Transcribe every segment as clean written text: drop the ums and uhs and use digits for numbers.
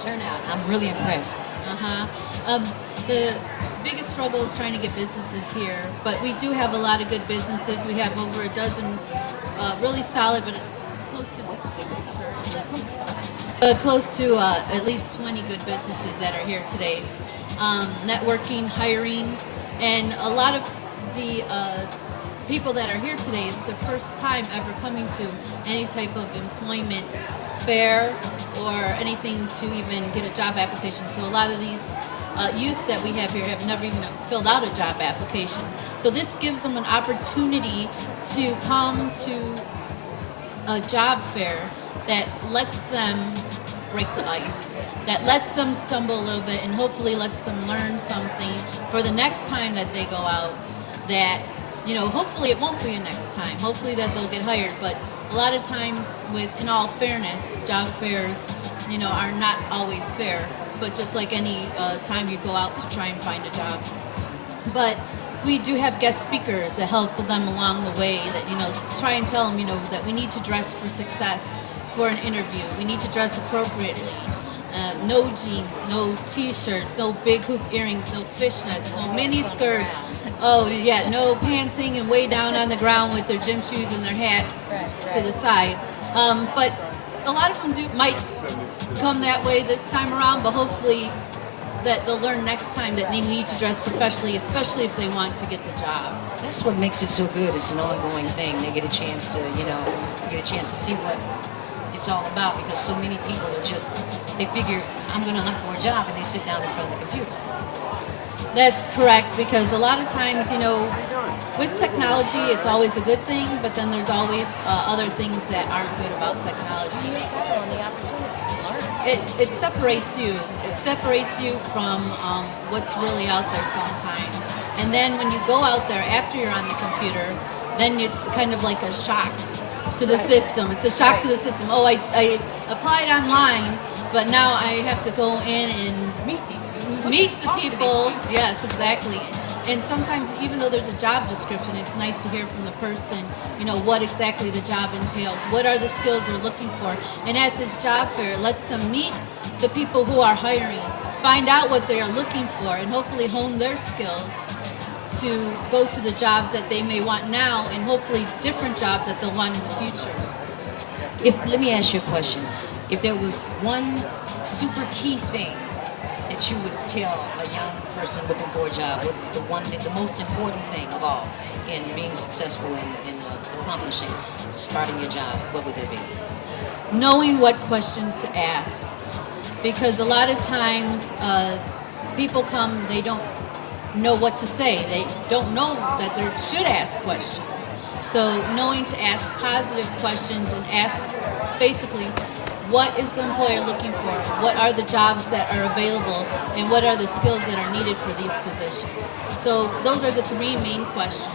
turnout. I'm really impressed. Uh-huh. The biggest struggle is trying to get businesses here, but we do have a lot of good businesses. We have over a dozen really solid, but close to at least 20 good businesses that are here today. Networking, hiring, and a lot of the people that are here today, it's their first time ever coming to any type of employment fair or anything to even get a job application. So a lot of these youth that we have here have never even filled out a job application. So this gives them an opportunity to come to a job fair that lets them break the ice, that lets them stumble a little bit and hopefully lets them learn something for the next time that they go out, that, you know, hopefully it won't be a next time, hopefully that they'll get hired. But a lot of times, in all fairness, job fairs, you know, are not always fair, but just like any time you go out to try and find a job. But we do have guest speakers that help them along the way, that, you know, try and tell them, you know, that we need to dress for success for an interview. We need to dress appropriately. No jeans, no t-shirts, no big hoop earrings, no fishnets, no mini skirts. Oh yeah, no pants hanging way down on the ground with their gym shoes and their hat to the side. But a lot of them might come that way this time around, but hopefully that they'll learn next time that they need to dress professionally, especially if they want to get the job. That's what makes it so good. It's an ongoing thing. They get a chance to, you know, to see what it's all about, because so many people are just, they figure, I'm going to hunt for a job, and they sit down in front of the computer. That's correct, because a lot of times, you know, with technology, it's always a good thing, but then there's always other things that aren't good about technology. It separates you. It separates you from what's really out there sometimes. And then when you go out there after you're on the computer, then it's kind of like a shock to the system. It's a shock to the system. Oh, I applied online, but now I have to go in and meet the people. Yes, exactly. And sometimes, even though there's a job description, it's nice to hear from the person, you know, what exactly the job entails. What are the skills they're looking for? And at this job fair, it lets them meet the people who are hiring, find out what they are looking for, and hopefully hone their skills to go to the jobs that they may want now, and hopefully different jobs that they'll want in the future. Let me ask you a question. If there was one super key thing that you would tell a young person looking for a job, what is the most important thing of all in being successful in accomplishing starting your job, what would it be? Knowing what questions to ask, because a lot of times people come, they don't know what to say. They don't know that they should ask questions. So knowing to ask positive questions and ask basically, what is the employer looking for? What are the jobs that are available? And what are the skills that are needed for these positions? So those are the three main questions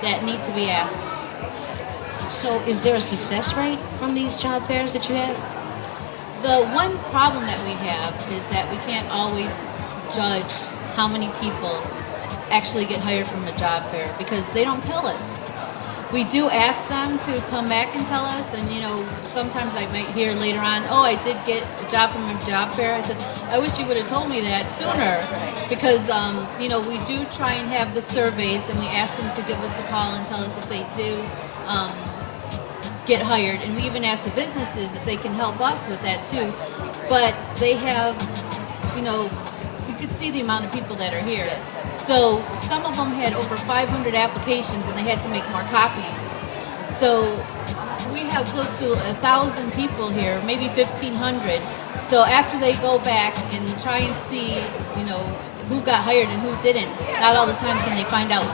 that need to be asked. So is there a success rate from these job fairs that you have? The one problem that we have is that we can't always judge how many people actually get hired from a job fair, because they don't tell us. We do ask them to come back and tell us, and, you know, sometimes I might hear later on, oh, I did get a job from a job fair. I said, I wish you would have told me that sooner, because, you know, we do try and have the surveys, and we ask them to give us a call and tell us if they do get hired, and we even ask the businesses if they can help us with that too. But they have, you know, you could see the amount of people that are here. So some of them had over 500 applications, and they had to make more copies. So we have close to 1,000 people here, maybe 1,500. So after they go back and try and see, you know, who got hired and who didn't, not all the time can they find out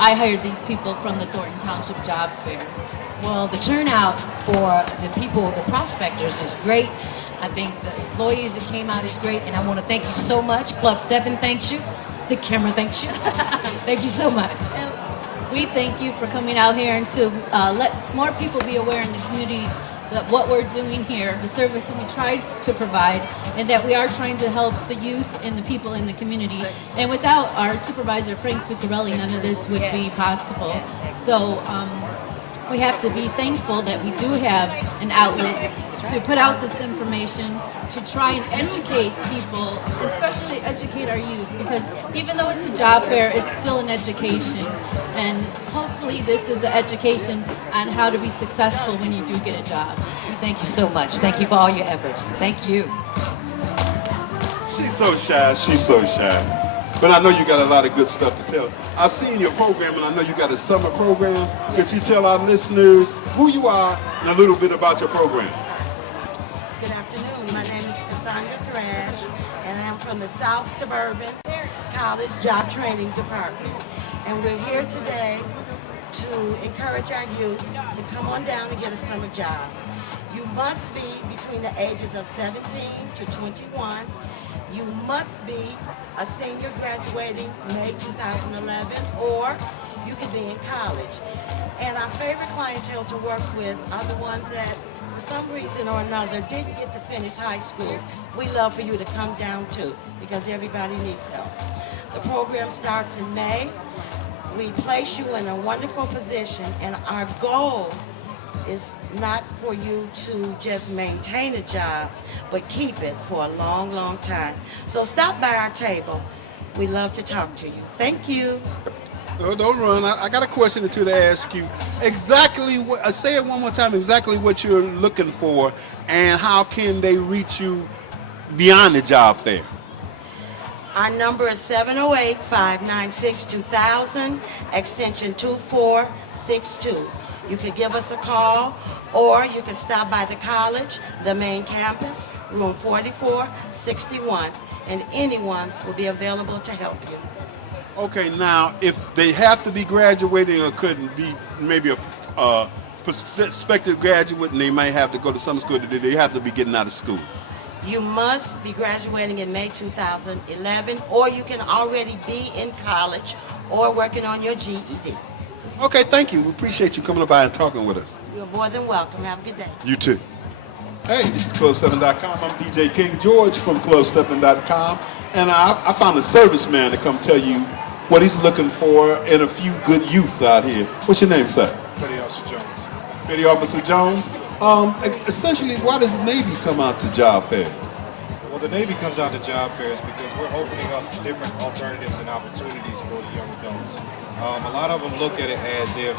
I hired these people from the Thornton Township Job Fair. Well, the turnout for the people, the prospectors, is great. I think the employees that came out is great, and I want to thank you so much. Club Steppin' thanks you. The camera thanks you. Thank you so much. And we thank you for coming out here and to let more people be aware in the community that what we're doing here, the service that we try to provide, and that we are trying to help the youth and the people in the community. And without our supervisor, Frank Zuccarelli, none of this would be possible. So we have to be thankful that we do have an outlet to put out this information to try and educate people, especially educate our youth, because even though it's a job fair, it's still an education. And hopefully this is an education on how to be successful when you do get a job. We thank you so much. Thank you for all your efforts. Thank you. She's so shy. She's so shy. But I know you got a lot of good stuff to tell. I've seen your program, and I know you got a summer program. Could you tell our listeners who you are and a little bit about your program? Good afternoon. My name is Cassandra Thrash, and I'm from the South Suburban College Job Training Department. And we're here today to encourage our youth to come on down and get a summer job. You must be between the ages of 17 to 21. You must be a senior graduating May 2011, or you could be in college. And our favorite clientele to work with are the ones that, for some reason or another, didn't get to finish high school. We love for you to come down too, because everybody needs help. The program starts in May. We place you in a wonderful position, and our goal is not for you to just maintain a job, but keep it for a long, long time. So stop by our table. We love to talk to you. Thank you. Oh, don't run. I got a question or two to ask you. Exactly what, say it one more time, exactly what you're looking for, and how can they reach you beyond the job fair? Our number is 708-596-2000, extension 2462. You can give us a call, or you can stop by the college, the main campus, room 4461, and anyone will be available to help you. Okay, now, if they have to be graduating or couldn't be maybe a prospective graduate and they might have to go to some school, they have to be getting out of school? You must be graduating in May 2011, or you can already be in college or working on your GED. Okay, thank you. We appreciate you coming by and talking with us. You're more than welcome. Have a good day. You too. Hey, this is Club7.com. I'm DJ King George from Club7.com, and I found a serviceman to come tell you what he's looking for and a few good youth out here. What's your name, sir? Petty Officer Jones. Petty Officer Jones. Essentially, why does the Navy come out to job fairs? Well, the Navy comes out to job fairs because we're opening up different alternatives and opportunities for the young adults. A lot of them look at it as if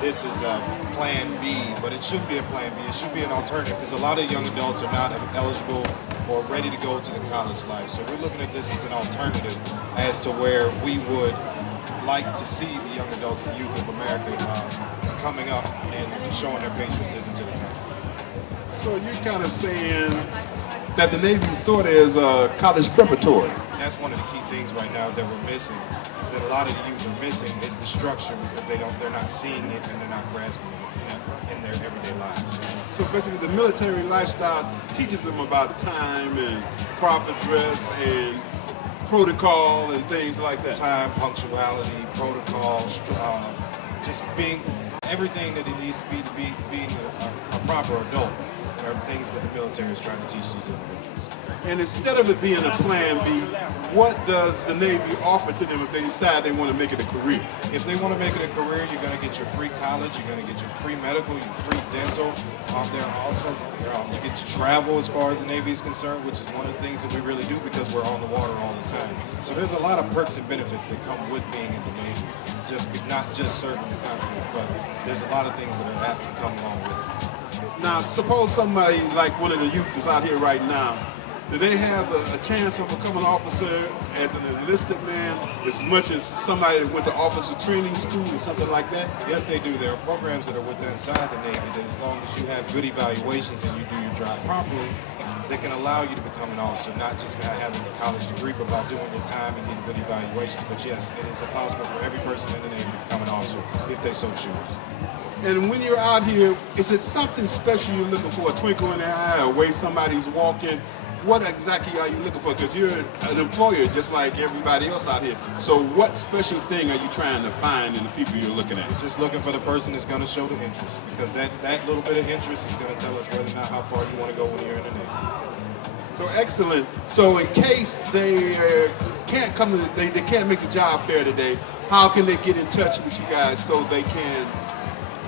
this is a plan B, but it shouldn't be a plan B. It should be an alternative, because a lot of young adults are not eligible or ready to go to the college life. So we're looking at this as an alternative as to where we would like to see the young adults and youth of America coming up and showing their patriotism to the country. So you're kind of saying that the Navy sort of is a college preparatory. That's one of the key things right now that we're missing, that a lot of the youth are missing, is the structure, because they're not seeing it and they're not grasping it in their everyday lives. So basically the military lifestyle teaches them about time and proper dress and protocol and things like that. Time, punctuality, protocol, just being everything that it needs to be being a proper adult, are things that the military is trying to teach these individuals. And instead of it being a plan B, what does the Navy offer to them if they decide they want to make it a career? If they want to make it a career, you're going to get your free college, you're going to get your free medical, your free dental. They're awesome. You get to travel as far as the Navy is concerned, which is one of the things that we really do because we're on the water all the time. So there's a lot of perks and benefits that come with being in the Navy. Not just serving the country, but there's a lot of things that are apt to come along with it. Now, suppose somebody like one of the youth that's out here right now, do they have a chance of becoming an officer as an enlisted man as much as somebody that went to officer training school or something like that? Yes, they do. There are programs that are within inside the Navy that, as long as you have good evaluations and you do your job properly, that can allow you to become an officer, not just having a college degree, but about doing your time and getting good evaluations. But yes, it is possible for every person in the Navy to become an officer if they so choose. And when you're out here, is it something special you're looking for? A twinkle in the eye, a way somebody's walking? What exactly are you looking for? Because you're an employer just like everybody else out here. So what special thing are you trying to find in the people you're looking at? Just looking for the person that's going to show the interest, because that little bit of interest is going to tell us whether or not how far you want to go when you're in the Navy. So excellent. So in case they can't come to, they can't make the job fair today, how can they get in touch with you guys so they can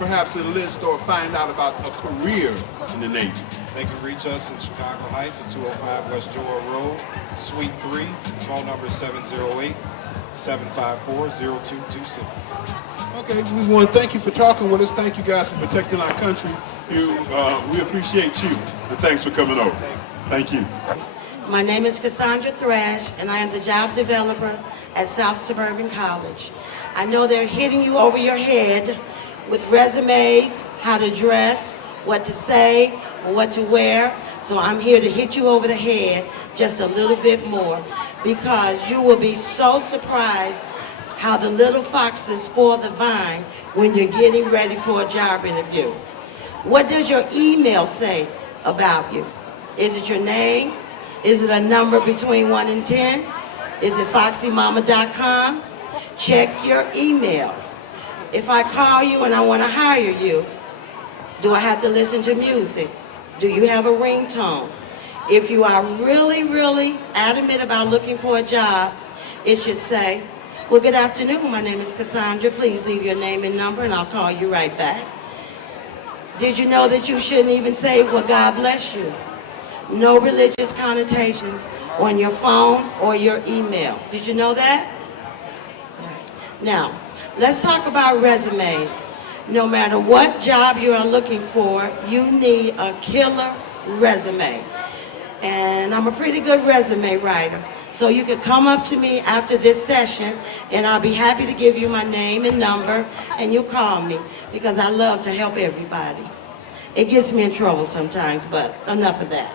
perhaps enlist or find out about a career in the Navy? They can reach us in Chicago Heights at 205 West Joel Road, Suite 3. Phone number is 708-754-0226. Okay, we want to thank you for talking with us. Thank you guys for protecting our country. We appreciate you, and thanks for coming over. Thank you. My name is Cassandra Thrash, and I am the job developer at South Suburban College. I know they're hitting you over your head with resumes, how to dress, what to say, or what to wear. So I'm here to hit you over the head just a little bit more, because you will be so surprised how the little foxes spoil the vine when you're getting ready for a job interview. What does your email say about you? Is it your name? Is it a number between 1 and 10? Is it foxymama.com? Check your email. If I call you and I want to hire you, do I have to listen to music? Do you have a ringtone? If you are really, really adamant about looking for a job, it should say, well, good afternoon, my name is Cassandra. Please leave your name and number and I'll call you right back. Did you know that you shouldn't even say, well, God bless you? No religious connotations on your phone or your email. Did you know that? Now, let's talk about resumes. No matter what job you are looking for, you need a killer resume. And I'm a pretty good resume writer. So you can come up to me after this session and I'll be happy to give you my name and number and you call me, because I love to help everybody. It gets me in trouble sometimes, but enough of that.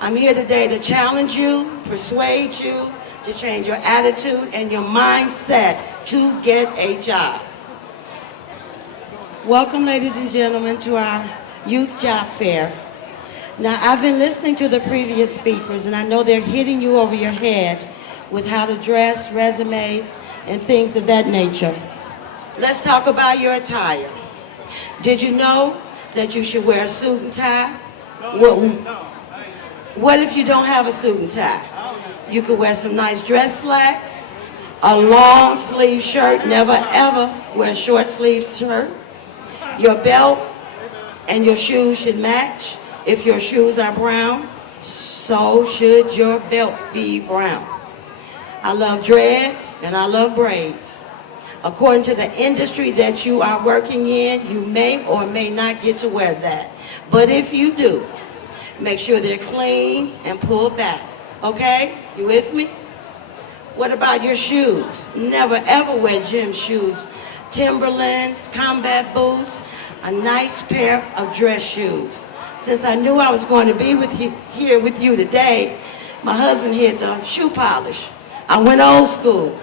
I'm here today to challenge you, persuade you, to change your attitude and your mindset to get a job. Welcome, ladies and gentlemen, to our Youth Job Fair. Now, I've been listening to the previous speakers, and I know they're hitting you over your head with how to dress, resumes, and things of that nature. Let's talk about your attire. Did you know that you should wear a suit and tie? What if you don't have a suit and tie? You could wear some nice dress slacks, a long sleeve shirt. Never ever wear a short sleeve shirt. Your belt and your shoes should match. If your shoes are brown, so should your belt be brown. I love dreads and I love braids. According to the industry that you are working in, you may or may not get to wear that. But if you do, make sure they're cleaned and pulled back. Okay? You with me? What about your shoes? Never ever wear gym shoes. Timberlands, combat boots, a nice pair of dress shoes. Since I knew I was going to be here with you today, my husband hit the shoe polish. I went old school.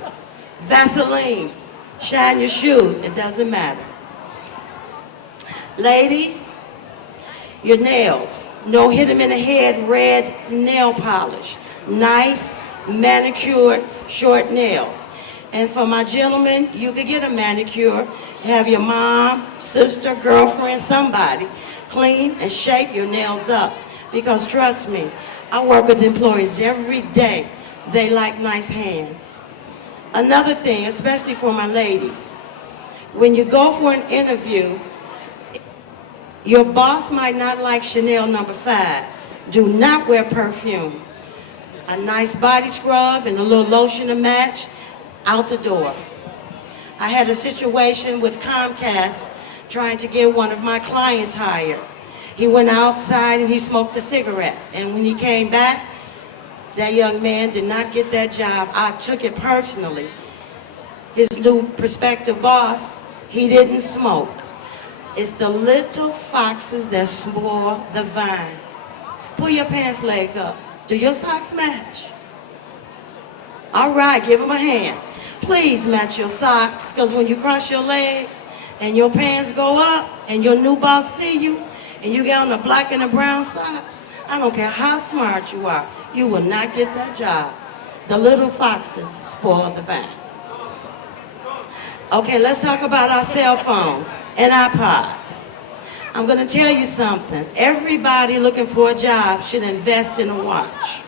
Vaseline. Shine your shoes. It doesn't matter. Ladies, your nails. No hit them in the head red nail polish. Nice, manicured, short nails. And for my gentlemen, you could get a manicure. Have your mom, sister, girlfriend, somebody clean and shape your nails up. Because trust me, I work with employees every day. They like nice hands. Another thing, especially for my ladies, when you go for an interview, your boss might not like Chanel No. 5. Do not wear perfume. A nice body scrub and a little lotion to match, out the door. I had a situation with Comcast trying to get one of my clients hired. He went outside and he smoked a cigarette. And when he came back, that young man did not get that job. I took it personally. His new prospective boss, he didn't smoke. It's the little foxes that spoil the vine. Pull your pants leg up. Do your socks match? All right, give him a hand. Please match your socks, because when you cross your legs and your pants go up and your new boss see you and you get on the black and the brown sock, I don't care how smart you are, you will not get that job. The little foxes spoil the vine. Okay, let's talk about our cell phones and iPods. I'm going to tell you something. Everybody looking for a job should invest in a watch.